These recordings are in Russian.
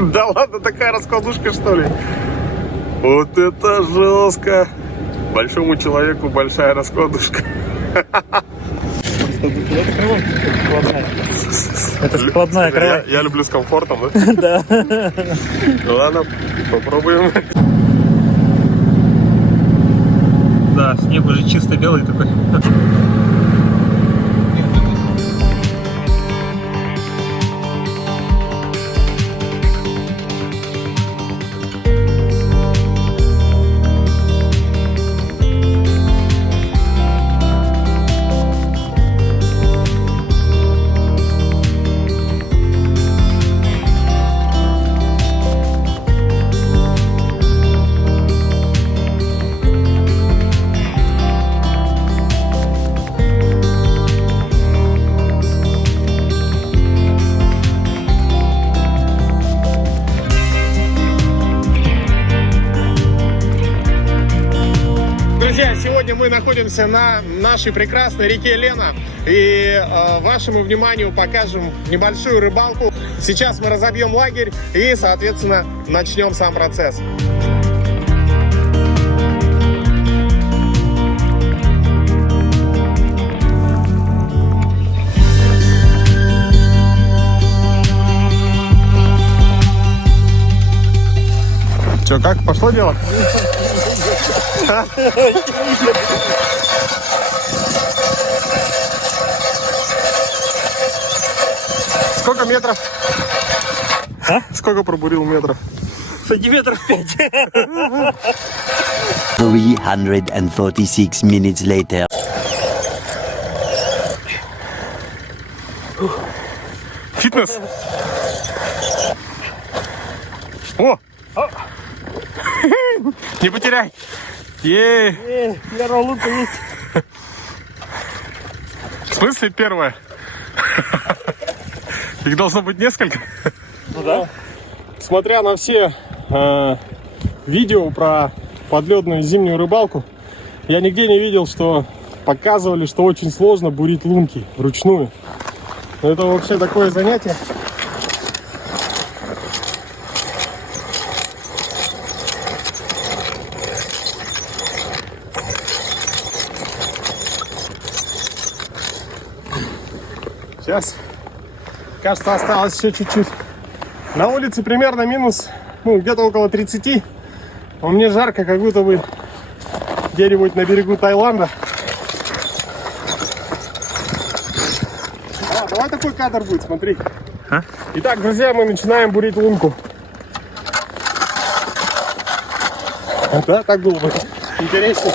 Да ладно, такая раскладушка, что ли? Вот это жестко. Большому человеку большая раскладушка. Это складная кровать. Я люблю с комфортом, да? Да. Ну ладно, попробуем. Да, снег уже чисто белый такой. Друзья, сегодня мы находимся на нашей прекрасной реке Лена и вашему вниманию покажем небольшую рыбалку. Сейчас мы разобьем лагерь и, соответственно, начнем сам процесс. Че, как? Пошло дело? Сколько метров? А? Сколько пробурил метров? Сантиметров 5. 346 minutes later. Фитнес? О! Не потеряй! Первая лунка есть. В смысле первая? Их должно быть несколько. Ну да. Смотря на все видео про подледную зимнюю рыбалку, я нигде не видел, что показывали, что очень сложно бурить лунки вручную. Это вообще такое занятие. Сейчас, кажется, осталось еще чуть-чуть. На улице примерно минус, где-то около 30. А мне жарко, как будто бы где-нибудь на берегу Таиланда. Давай такой кадр будет, смотри. А? Итак, друзья, мы начинаем бурить лунку. Да, так было бы интереснее.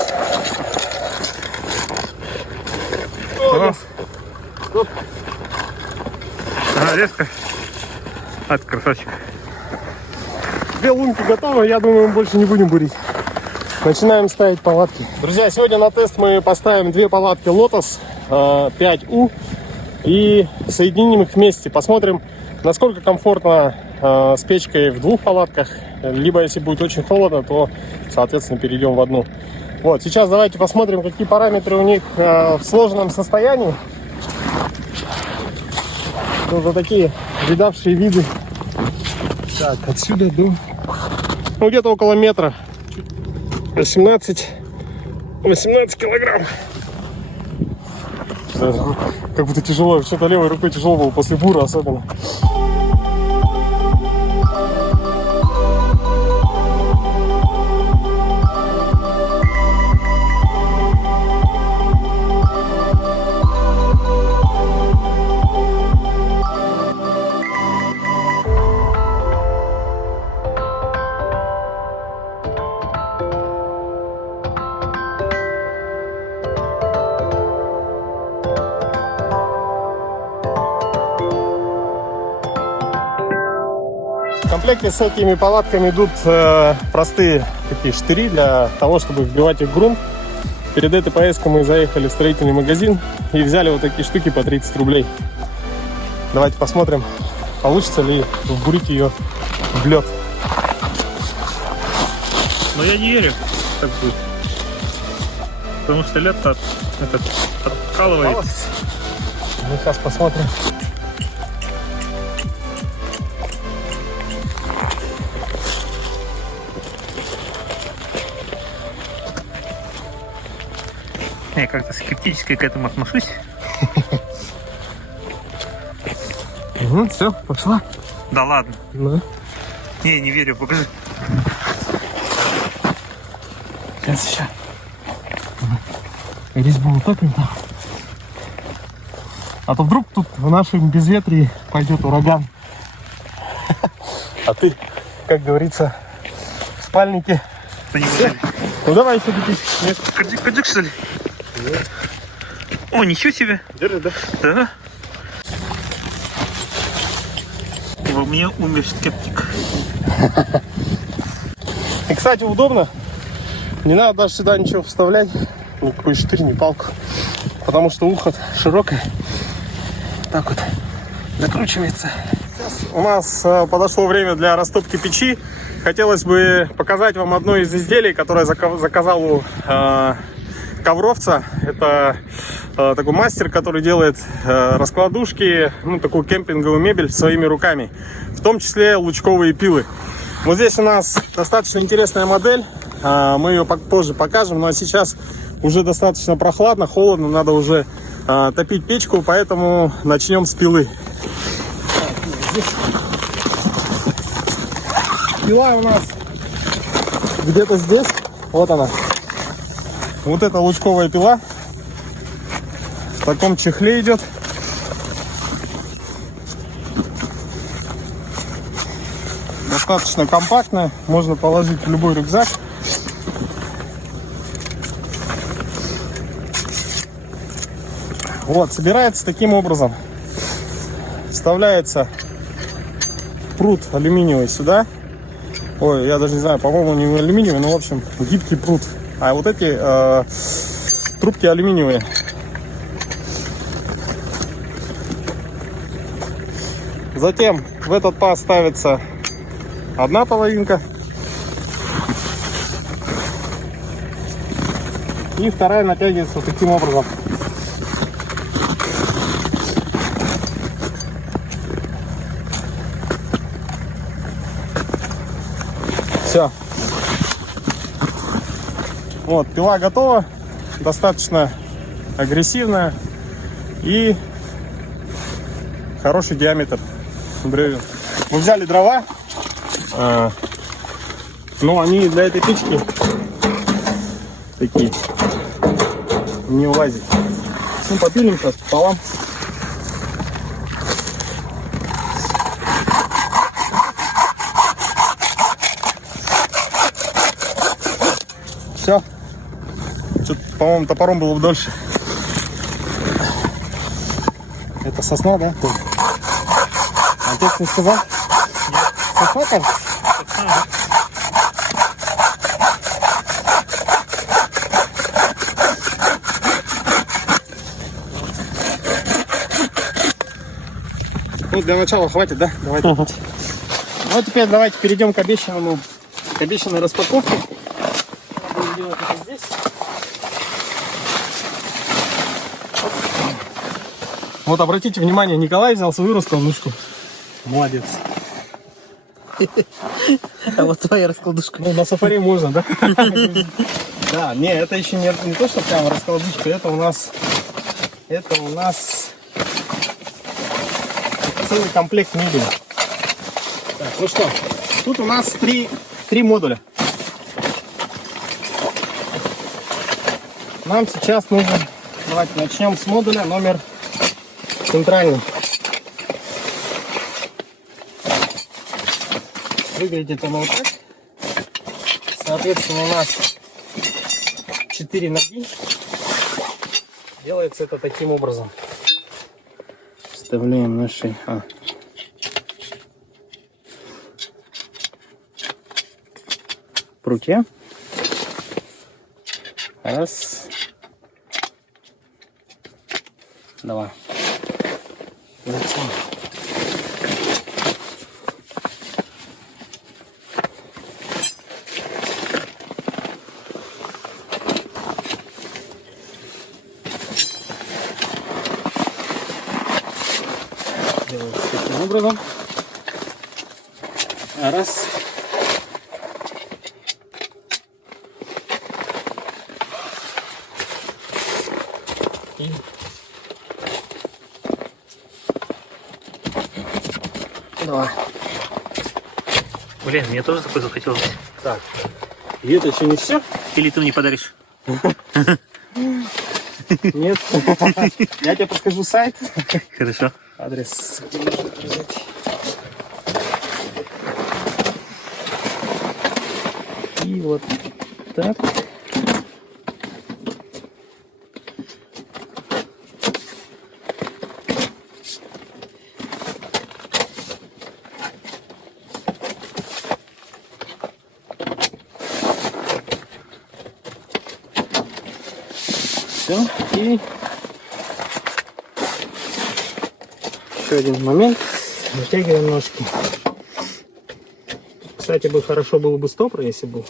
Стоп. Резко. От красавчик. Две лунки готовы, я думаю, мы больше не будем бурить. Начинаем ставить палатки. Друзья, сегодня на тест мы поставим две палатки Lotus 5U и соединим их вместе. Посмотрим, насколько комфортно с печкой в двух палатках. Либо, если будет очень холодно, то, соответственно, перейдем в одну. Вот, сейчас давайте посмотрим, какие параметры у них в сложенном состоянии. Вот такие видавшие виды. Так, отсюда до... где-то около метра. 18 килограмм. Как будто тяжело. Что-то левой рукой тяжело было после бура особенно. В комплекте с этими палатками идут простые такие штыри для того, чтобы вбивать их в грунт. Перед этой поездкой мы заехали в строительный магазин и взяли вот такие штуки по 30 рублей. Давайте посмотрим, получится ли вбурить ее в лед. Но я не верю, так будет. Потому что лед откалывает. Мы сейчас посмотрим. Я как-то скептически к этому отношусь. Все, пошла. Да ладно. Ну. Не верю, покажи. Сейчас еще. Резьбу утопим там. А то вдруг тут в нашем безветрии пойдет ураган. А ты, как говорится, в спальнике. Да не выжили. Ну давай еще лететь. Нет. Кадик, что ли? О, ничего себе. Держи, да? Да. Во мне умер скептик. И, кстати, удобно. Не надо даже сюда ничего вставлять. Никакой штырь, ни палку. Потому что ухо широкое. Так вот закручивается. Сейчас у нас подошло время для растопки печи. Хотелось бы показать вам одно из изделий, которое заказал у Ковровца. Это такой мастер, который делает раскладушки, ну, такую кемпинговую мебель своими руками. В том числе лучковые пилы. Вот здесь у нас достаточно интересная модель. Мы ее позже покажем. Ну а сейчас уже достаточно прохладно, холодно. Надо уже топить печку, поэтому начнем с пилы. Пила у нас где-то здесь. Вот она. Вот эта лучковая пила. В таком чехле идет. Достаточно компактная. Можно положить в любой рюкзак. Вот, собирается таким образом. Вставляется прут алюминиевый сюда. Ой, я даже не знаю, по-моему, не алюминиевый, но, в общем, гибкий прут. А вот эти трубки алюминиевые. Затем в этот паз ставится одна половинка. И вторая натягивается вот таким образом. Все. Вот, пила готова. Достаточно агрессивная. И хороший диаметр бревен. Мы взяли дрова. Но они для этой печки такие. Не улазят. Ну, попилим сейчас пополам. Все. Что-то, по-моему, топором было бы дольше. Это сосна, да? Отец не сказал? Сосна, кажется? Ну, для начала хватит, да? Давайте. Ну, теперь давайте перейдем к обещанной распаковке. Будем делать это здесь. Вот обратите внимание, Николай взял свою раскладушку. Молодец. А вот твоя раскладушка. Ну, на сафари можно, да? Да, не, это еще не то, что прям раскладушка, это у нас целый комплект мебели. Так, ну что, тут у нас три модуля. Нам сейчас нужно, давайте начнем с модуля номер центральный. Выглядит оно вот так. Соответственно, у нас 4 ноги. Делается это таким образом. Вставляем наши прутья. Раз. Два. Затем. Делается таким образом. Раз. Давай. Блин, мне тоже такой захотелось. Так. И это еще не все? Или ты мне подаришь? Нет. Я тебе подскажу сайт. Хорошо. Адрес. Где можно взять. И вот так. Все. И еще один момент. Вытягиваем ножки. Кстати, хорошо было бы стопор, если был.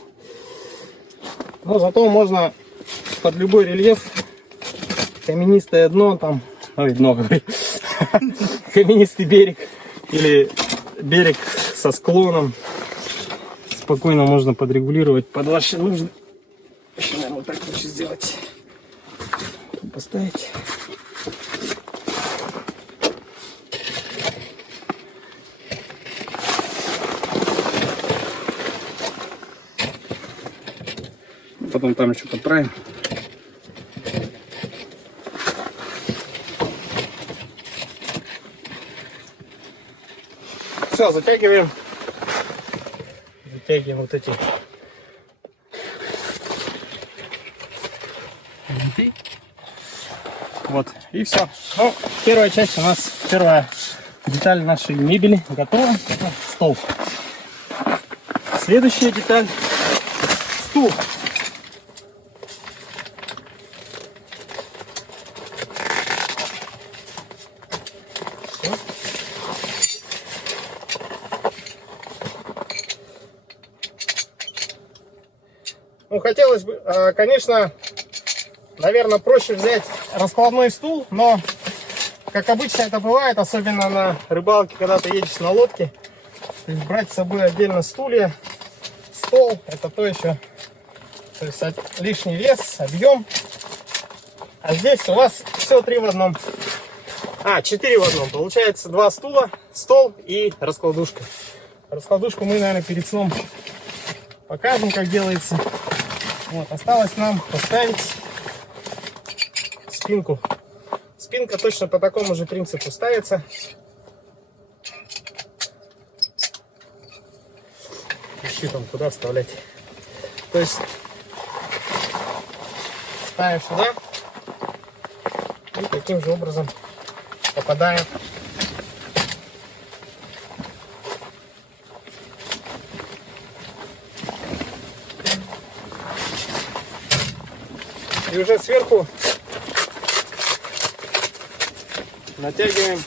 Но зато можно под любой рельеф, каменистое дно там, дно говорю, каменистый берег или берег со склоном, спокойно можно подрегулировать под ваши нужды. Еще, наверное, вот так лучше сделать. Поставить. Потом там еще подправим. Все, затягиваем. Затягиваем вот эти. Вот, и все. Ну, первая часть у нас, первая деталь нашей мебели готова. Это стол. Следующая деталь — стул. Ну, хотелось бы, конечно, наверное, проще взять раскладной стул, но, как обычно это бывает, особенно на рыбалке, когда ты едешь на лодке, то есть брать с собой отдельно стулья, стол, это то еще, то есть лишний вес, объем. А здесь у вас все 3 в одном. 4 в одном. Получается 2 стула, стол и раскладушка. Раскладушку мы, наверное, перед сном покажем, как делается. Вот, осталось нам поставить спинку. Спинка точно по такому же принципу ставится. Ищи там, куда вставлять. То есть ставим сюда и таким же образом попадаем . И уже сверху натягиваем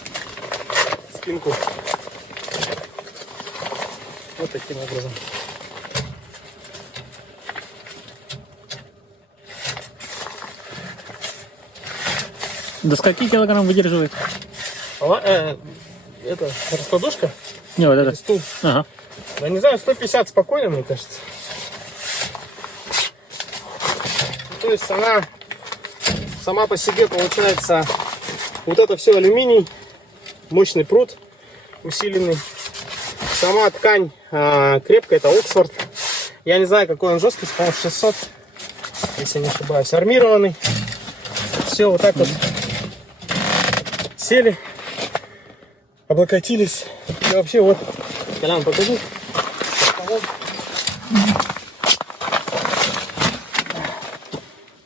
спинку вот таким образом. До скольки килограмм выдерживает? Это раскладушка? Не, вот это. Стул. Ага. Да не знаю, 150 спокойно, мне кажется. То есть она сама по себе получается, вот это все алюминий, мощный пруд усиленный. Сама ткань крепкая, это Оксфорд. Я не знаю, какой он жесткий, по-моему 600, если не ошибаюсь. Армированный. Все вот так вот сели, облокотились. И вообще вот, Колян, покажи.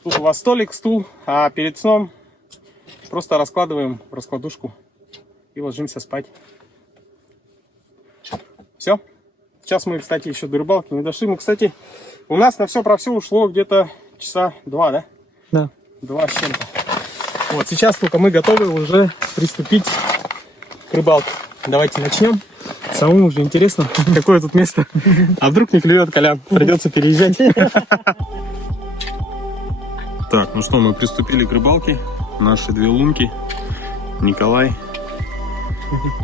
Тут у вас столик, стул, а перед сном просто раскладываем в раскладушку и ложимся спать. Все. Сейчас мы, кстати, еще до рыбалки не дошли. Мы, кстати, у нас на все про все ушло где-то часа 2, да? Да. 2 с чем-то. Вот, сейчас только мы готовы уже приступить к рыбалке. Давайте начнем. Самому уже интересно, какое тут место. А вдруг не клюет, Колян? Придется переезжать. Так, ну что, мы приступили к рыбалке. Наши 2 лунки. Николай.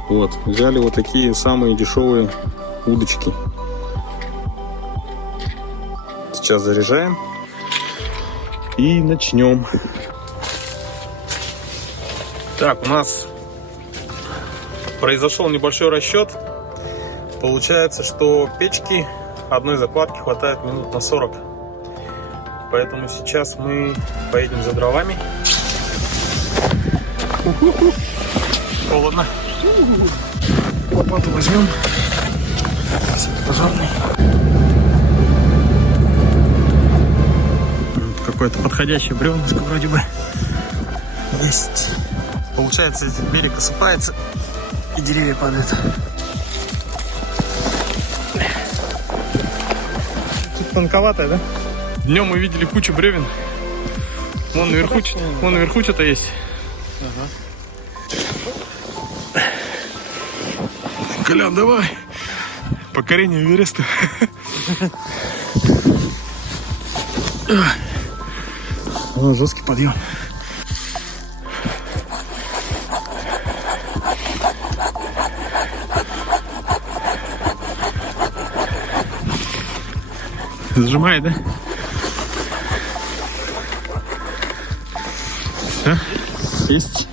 Вот, взяли вот такие самые дешевые удочки. Сейчас заряжаем. И начнем. Так, у нас Произошел небольшой расчет. Получается, что печки одной закладки хватает минут на 40. Поэтому сейчас мы поедем за дровами. Холодно. Лопату возьмем. Пожарный. Какое-то подходящее бревнышко вроде бы есть. Получается, берег осыпается и деревья падают. Тут тонковатая, да? Днем мы видели кучу бревен. Вон наверху что-то есть. Колян, давай. Покорение Эвереста. О, жесткий подъем. Зажимает, да? Да? Есть.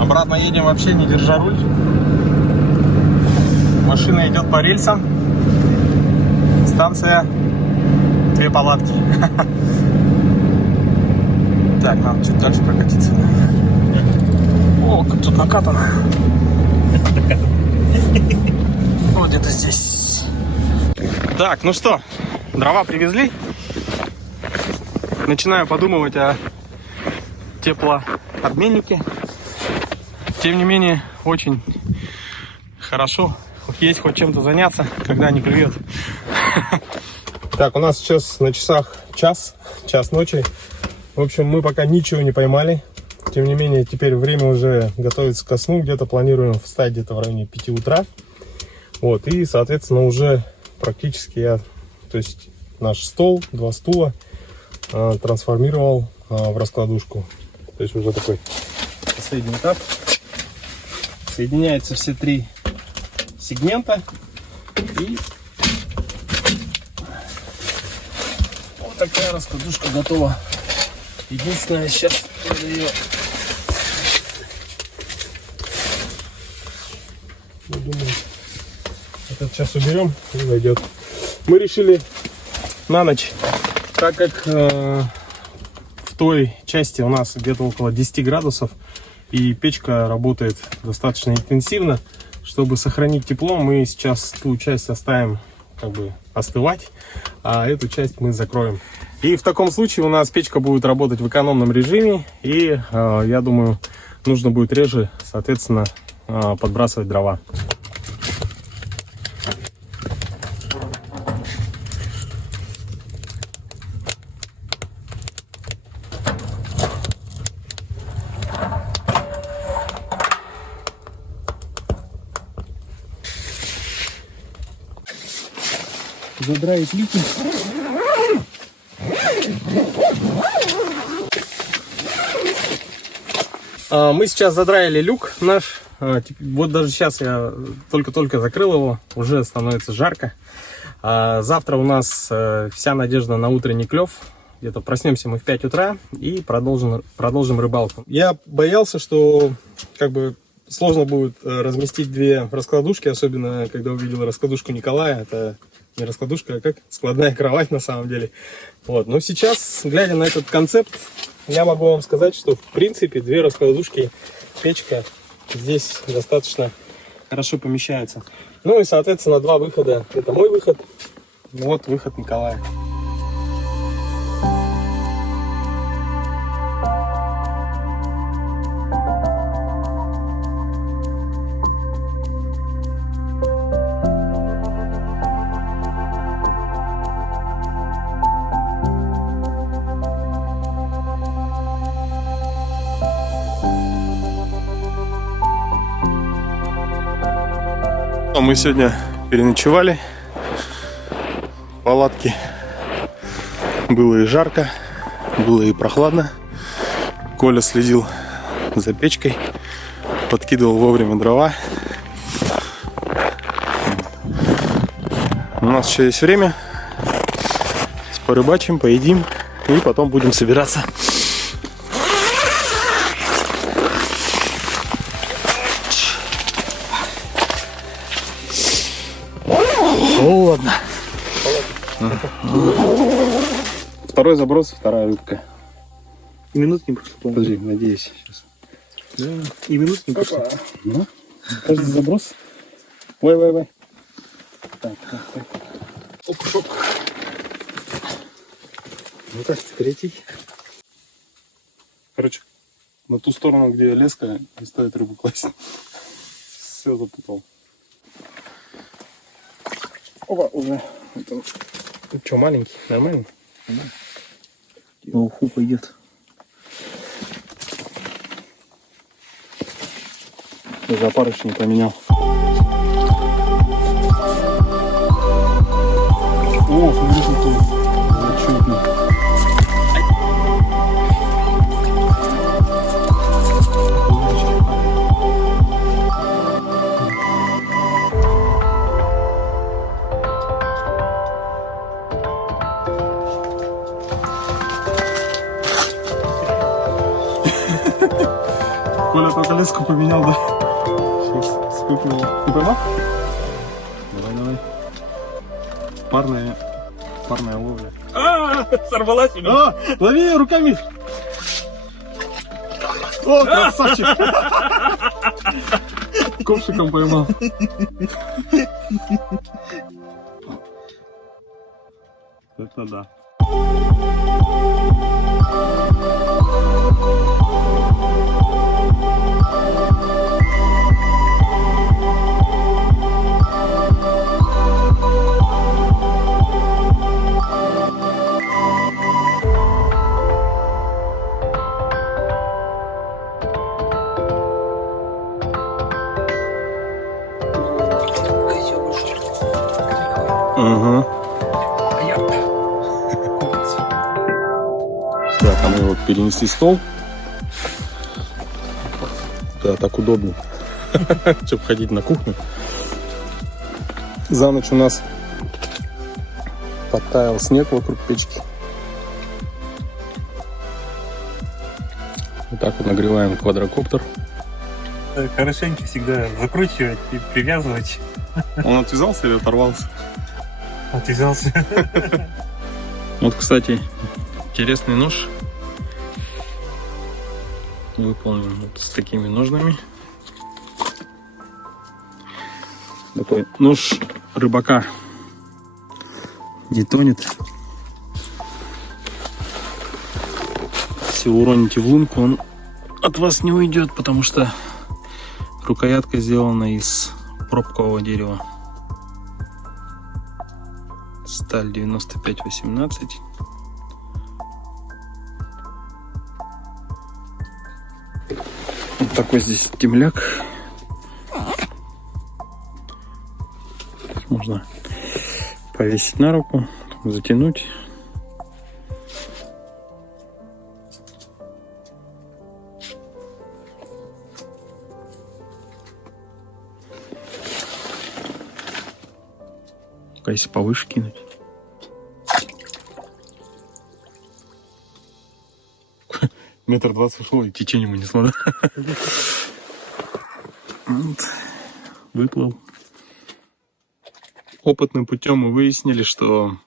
Обратно едем вообще не держа руль. Машина идет по рельсам. Станция 2 палатки. Так, надо чуть дальше прокатиться. О, как тут накатано. Вот где-то здесь. Так, ну что, дрова привезли. Начинаю подумывать о теплообменнике. Тем не менее, очень хорошо есть хоть чем-то заняться, когда не клюет. Так, у нас сейчас на часах час ночи. В общем, мы пока ничего не поймали. Тем не менее, теперь время уже готовится ко сну. Где-то планируем встать где-то в районе 5 утра. Вот, и, соответственно, уже практически то есть наш стол, 2 стула трансформировал в раскладушку. То есть уже такой последний этап. Соединяются все 3 сегмента. И вот такая раскладушка готова. Единственное, сейчас надо ее... думаю, этот сейчас уберем и зайдет. Мы решили на ночь, так как в той части у нас где-то около 10 градусов и печка работает достаточно интенсивно, чтобы сохранить тепло, мы сейчас ту часть оставим как бы остывать, а эту часть мы закроем. И в таком случае у нас печка будет работать в экономном режиме, и я думаю, нужно будет реже, соответственно, подбрасывать дрова. Задраить лики. Мы сейчас задраили люк наш. Вот даже сейчас я только-только закрыл его. Уже становится жарко. Завтра у нас вся надежда на утренний клев. Где-то проснемся мы в 5 утра и продолжим рыбалку. Я боялся, что как бы сложно будет разместить 2 раскладушки, особенно когда увидел раскладушку Николая. Это не раскладушка, а как складная кровать на самом деле. Вот. Но сейчас, глядя на этот концепт, я могу вам сказать, что в принципе 2 раскладушки, печка здесь достаточно хорошо помещаются. Ну и соответственно 2 выхода. Это мой выход, вот выход Николая. Мы сегодня переночевали в палатке. Было и жарко, было и прохладно. Коля следил за печкой, подкидывал вовремя дрова. У нас еще есть время. Порыбачим, поедим и потом будем собираться второй заброс, вторая рыбка. И минут не прошло, по-моему. Подожди, надеюсь. Сейчас. Да, и минут не прошло. Ну, каждый заброс. Ой. Так. Оп. Ну-ка, третий. Короче, на ту сторону, где леска, не стоит рыбу класть. Все запутал. Опа, уже. Ты что, маленький? Нормально? На уху пойдет. Даже опарыш не поменял. О, смотри, какой зачетный. Коля только леску поменял, да? Сейчас скупил. Ты поймал? Давай. Парная ловля. Сорвалась у меня. Лови руками! О, красавчик! Ковшиком поймал. Это да. Угу. Так, а мы его перенесли стол. Да, так удобно. Чтобы ходить на кухню. За ночь у нас подтаял снег вокруг печки. Вот так вот нагреваем квадрокоптер. Хорошенько всегда закручивать и привязывать. Он отвязался или оторвался? Отвязался. Вот, кстати, интересный нож. Выполнен вот с такими ножнами. Такой нож рыбака. Не тонет. Если уроните в лунку, он от вас не уйдет, потому что рукоятка сделана из пробкового дерева. Сталь 95-18. Вот такой здесь темляк. Можно повесить на руку, затянуть. А если повыше кинуть? Метр 20 ушел, и течением унесло, да? Вот. Выплыл. Опытным путем мы выяснили, что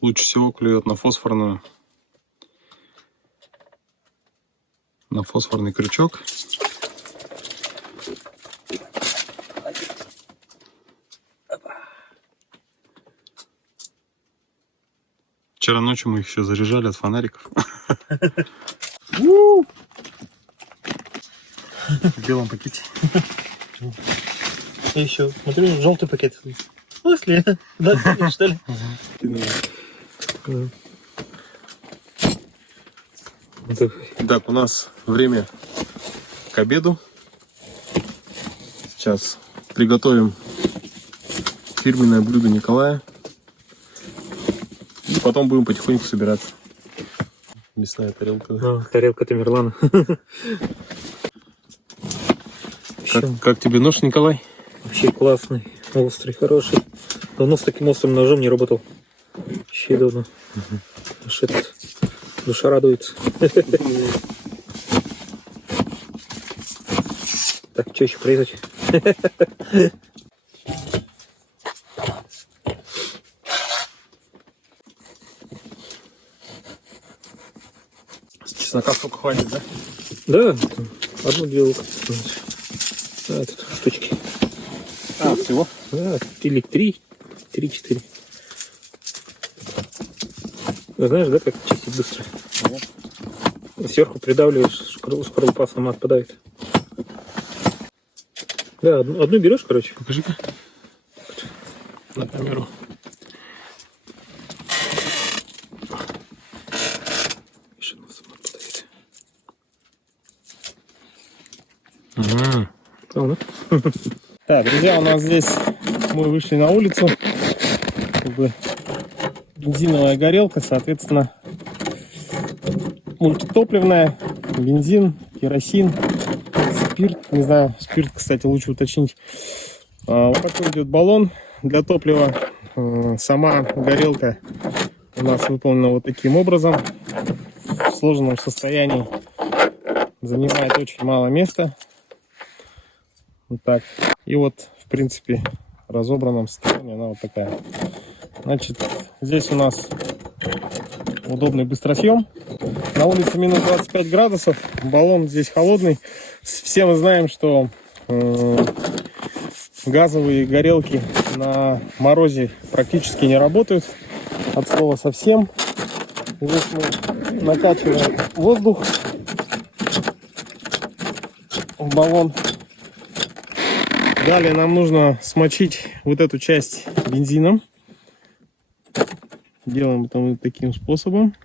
лучше всего клюет на фосфорный крючок. Вчера ночью мы их еще заряжали от фонариков. В белом пакете. Я еще смотрю, желтый пакет. В смысле? Да, что ли? Так, у нас время к обеду. Сейчас приготовим фирменное блюдо Николая. И потом будем потихоньку собираться. Мясная тарелка. Да, тарелка Тамерлана. Как тебе нож, Николай? Вообще классный, острый, хороший. Давно с таким острым ножом не работал. Вообще давно. Аж этот, душа радуется. Так, что еще порезать? На касок хватит, да? Да, там одну-две луковицы. Да, тут штучки. Всего? Да, или 3-4. Знаешь, да, как чистить быстро? Сверху придавливаешь, скорлупа сама отпадает. Да, одну берешь, короче. Покажи-ка. На камеру. Видишь, она сама отпадает. Понял, да? Так, друзья, у нас здесь мы вышли на улицу. Как бы бензиновая горелка, соответственно, мультитопливная, бензин, керосин, спирт. Не знаю, спирт, кстати, лучше уточнить. Вот такой идет баллон для топлива. Сама горелка у нас выполнена вот таким образом. В сложенном состоянии, занимает очень мало места. Вот так. И вот, в принципе, в разобранном состоянии она вот такая. Значит, здесь у нас удобный быстросъем. На улице минус 25 градусов. Баллон здесь холодный. Все мы знаем, что газовые горелки на морозе практически не работают. От слова совсем. Здесь мы накачиваем воздух в баллон. Далее нам нужно смочить вот эту часть бензином. Делаем это вот таким способом.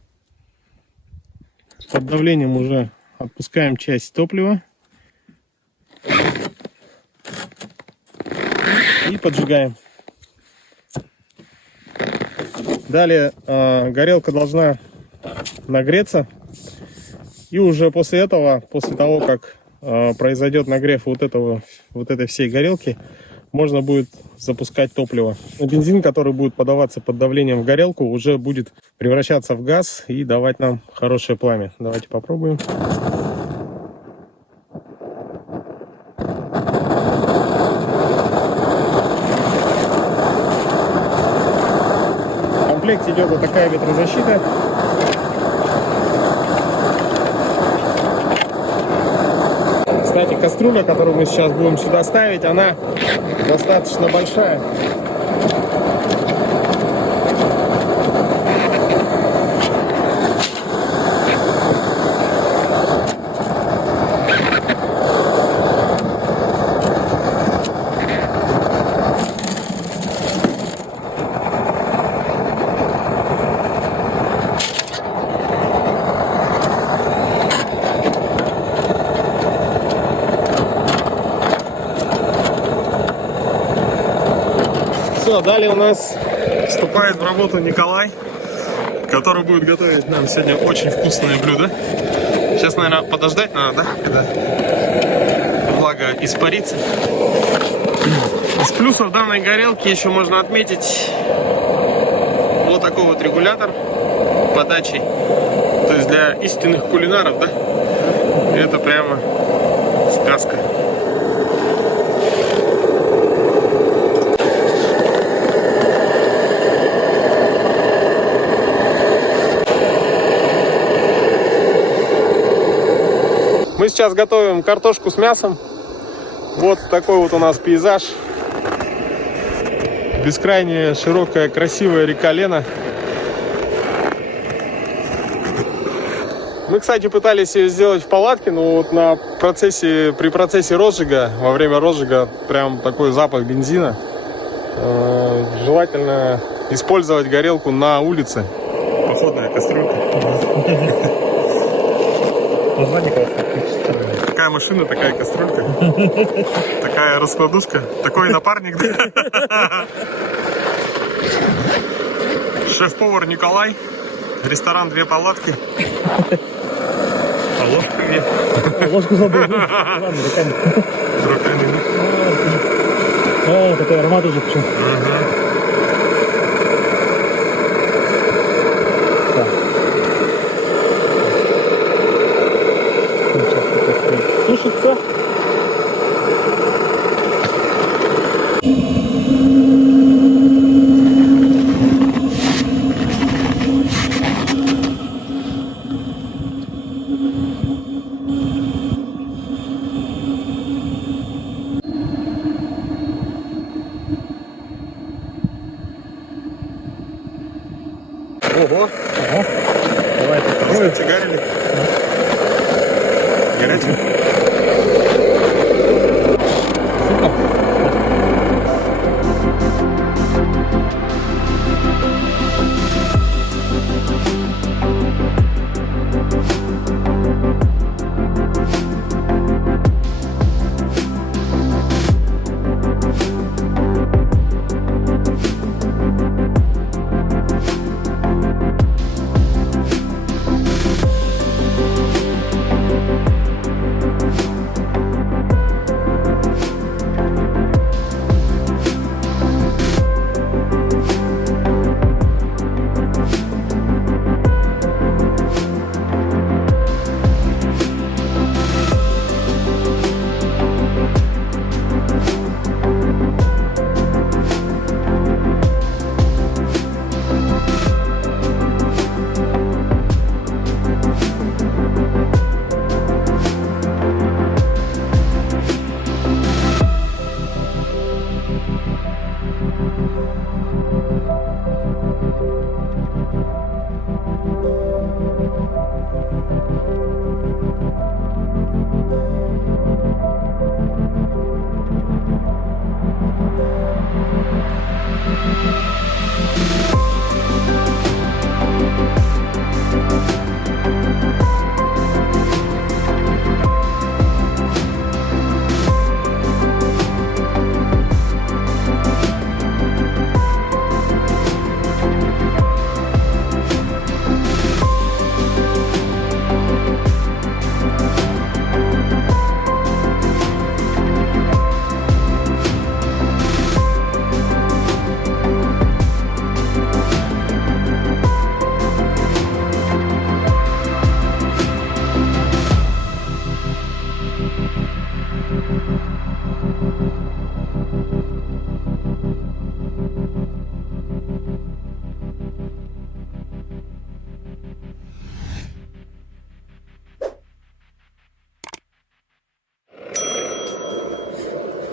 Под давлением уже отпускаем часть топлива. И поджигаем. Далее горелка должна нагреться. И уже после этого, после того, как произойдет нагрев вот этой всей горелки, можно будет запускать топливо. Бензин, который будет подаваться под давлением в горелку, уже будет превращаться в газ и давать нам хорошее пламя. Давайте попробуем. В комплекте идет вот такая ветрозащита. Кстати, кастрюля, которую мы сейчас будем сюда ставить, она достаточно большая. Далее у нас вступает в работу Николай, который будет готовить нам сегодня очень вкусные блюда. Сейчас, наверное, подождать надо, да? Когда влага испарится. Из плюсов данной горелки еще можно отметить вот такой вот регулятор подачи. То есть для истинных кулинаров, да? Это прямо сказка. Мы сейчас готовим картошку с мясом. Вот такой вот у нас пейзаж. Бескрайняя, широкая, красивая река Лена. Мы, кстати, пытались ее сделать в палатке, но вот при процессе розжига, во время розжига, прям такой запах бензина. Желательно использовать горелку на улице. Походная кастрюлька. Такая машина, такая кастрюлька, такая раскладушка, такой напарник. Шеф-повар Николай, ресторан «Две палатки». А ложка где? Ложку забыл. Ладно, Руками. О, какой аромат уже пошел. Сушится. Горячий?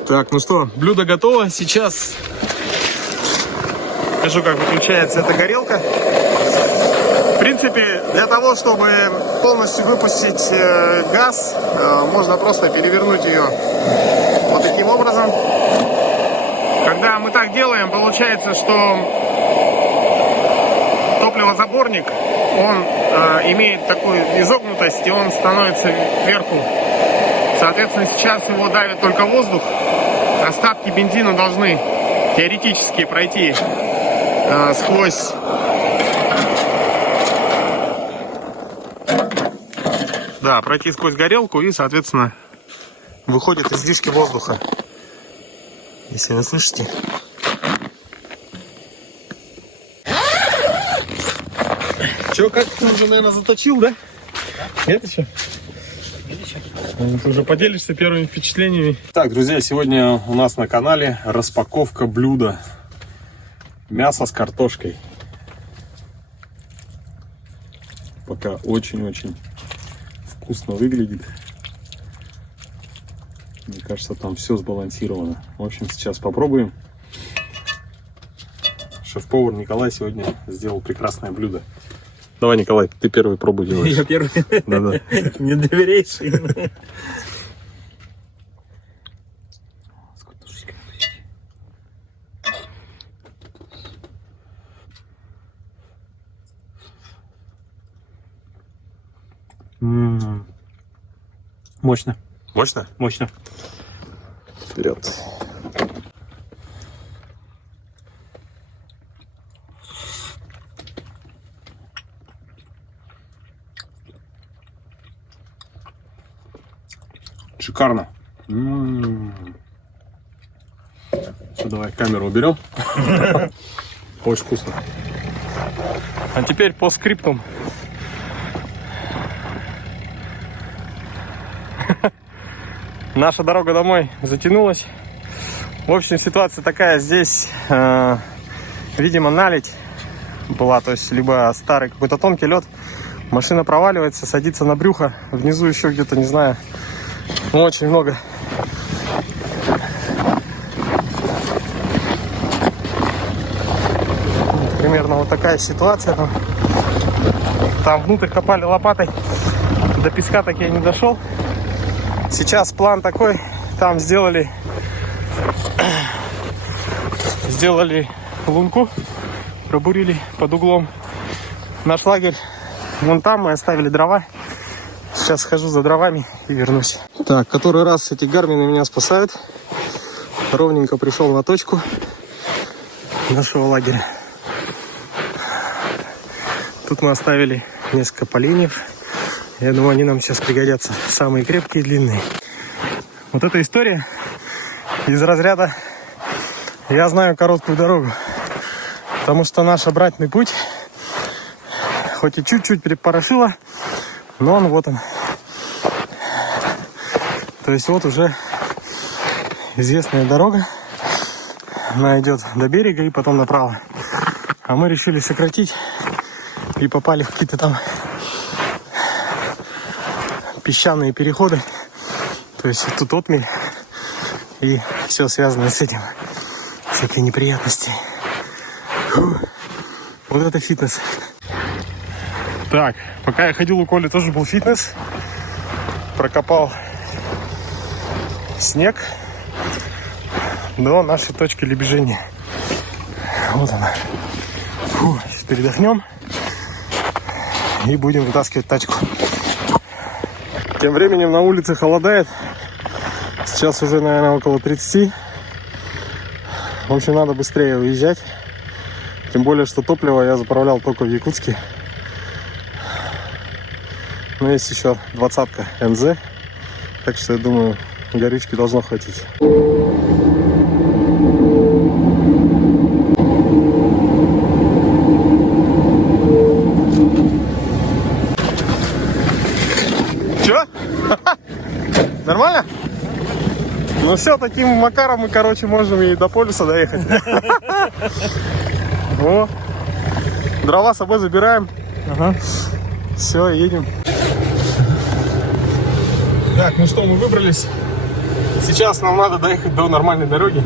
Так, ну что, блюдо готово. Сейчас покажу, как выключается эта горелка. В принципе, для того, чтобы полностью выпустить газ, можно просто перевернуть ее вот таким образом. Когда мы так делаем, получается, что топливозаборник, он имеет такую изогнутость, и он становится вверху. Соответственно, сейчас его давит только воздух. Остатки бензина должны теоретически пройти сквозь пройти сквозь горелку, и, соответственно, выходят излишки воздуха. Если вы слышите. Че, как ты уже, наверное, заточил, да? Это что? Ты уже поделишься первыми впечатлениями. Так, друзья, сегодня у нас на канале распаковка блюда. Мясо с картошкой. Пока очень-очень вкусно выглядит. Мне кажется, там все сбалансировано. В общем, сейчас попробуем. Шеф-повар Николай сегодня сделал прекрасное блюдо. Давай, Николай, ты первый пробуй делаешь. Я первый? Да-да. Не доверяешь? Мощно. Мощно? Мощно. Вперед. Шикарно. Все, давай камеру уберем. Очень вкусно. А теперь по скриптум. Наша дорога домой затянулась. В общем, ситуация такая. Здесь, видимо, наледь была. То есть, либо старый какой-то тонкий лед. Машина проваливается, садится на брюхо. Внизу еще где-то, не знаю, очень много. Примерно вот такая ситуация. Там внутрь копали лопатой. До песка так я не дошел. Сейчас план такой, там сделали лунку, пробурили под углом. Наш лагерь вон там, мы оставили дрова. Сейчас схожу за дровами и вернусь. Так, который раз эти гармины меня спасают. Ровненько пришел на точку нашего лагеря. Тут мы оставили несколько поленьев. Я думаю, они нам сейчас пригодятся. Самые крепкие и длинные. Вот эта история из разряда «я знаю короткую дорогу». Потому что наш обратный путь, хоть и чуть-чуть припорошило, но он вот он. То есть вот уже известная дорога. Она идет до берега и потом направо. А мы решили сократить и попали в какие-то там песчаные переходы. То есть тут отмель и все связано с этим. Всякие неприятности. Фу. Вот это фитнес. Так, пока я ходил у Коли, тоже был фитнес. Прокопал снег до нашей точки лебежения. Вот она. Фу, сейчас передохнем и будем вытаскивать тачку. Тем временем на улице холодает. Сейчас уже, наверное, около 30. В общем, надо быстрее уезжать. Тем более, что топливо я заправлял только в Якутске. Но есть еще 20-ка НЗ. Так что я думаю, горючки должно хватить. Че? Нормально? Ну все, таким макаром мы, короче, можем и до полюса доехать. О, дрова с собой забираем. Ага. Все, едем. Так, ну что, мы выбрались. Сейчас нам надо доехать до нормальной дороги.